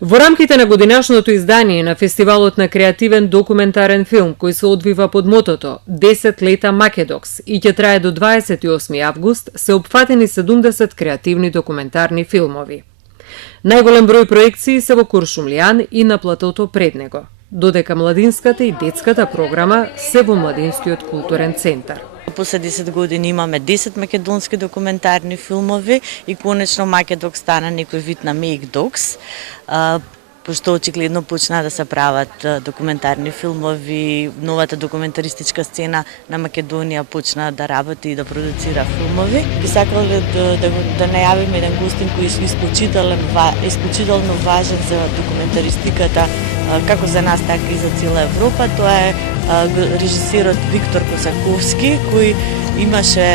Во рамките на годинашното издание на Фестивалот на креативен документарен филм, кој се одвива под мотото 10 лета Македокс и ќе трае до 28 август, се опфатени 70 креативни документарни филмови. Најголем број проекции се во Куршумлијан и на платото пред него, додека младинската и детската програма се во Младинскиот културен центар. После 10 години имаме 10 македонски документарни филмови и конечно Македокс стана некој вид на Мейкдокс, пошто очигледно почна да се прават документарни филмови, новата документаристичка сцена на Македонија почна да работи и да продуцира филмови. Би сакале да најавиме еден гостин кој е исклучително важен за документаристиката, како за нас, така и за цела Европа. Тоа е режисерот Виктор Косаковски, кој имаше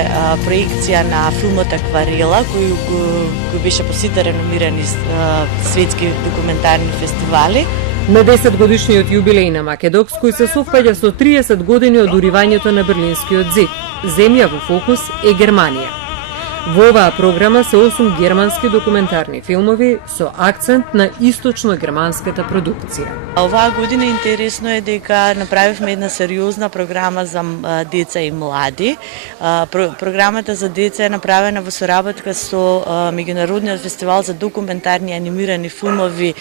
проекција на филмот Акварела, кој беше по сите реномирани светски документарни фестивали. На 10 годишниот јубилеј на Македокс, кој се совпаѓа со 30 години од уривањето на Берлинскиот зид, земја во фокус е Германија. Во оваа програма се 8 германски документарни филмови со акцент на источно-германската продукција. Оваа година интересно е дека направивме една сериозна програма за деца и млади. Програмата за деца е направена во соработка со Меѓународниот фестивал за документарни анимирани филмови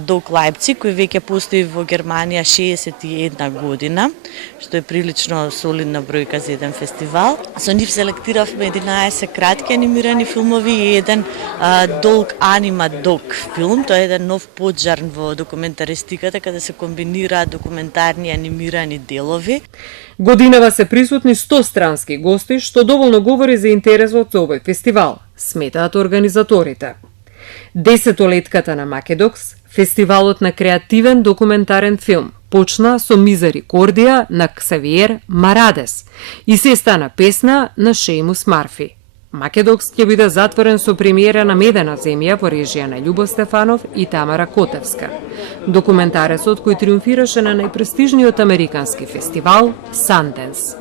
Док Лајпциг, кој веќе постои во Германија 61 година, што е прилично солидна бројка за еден фестивал. Со нив селектиравме 11 кратки анимирани филмови и еден долг анима док филм. Тоа е еден нов поджарн во документаристиката, каде се комбинираат документарни анимирани делови. Годинава се присутни 100 странски гости, што доволно говори за интересот за овој фестивал, сметаат организаторите. 10-летката на Македокс, фестивалот на креативен документарен филм, почна со Мизерикордија на Ксавиер Марадес и се стана песна на Шејмус Марфи. Македокс ќе биде затворен со премиера на Медена земја во режија на Љубо Стефанов и Тамара Котевска. Документарецот кој триумфираше на најпрестижниот американски фестивал Санденс.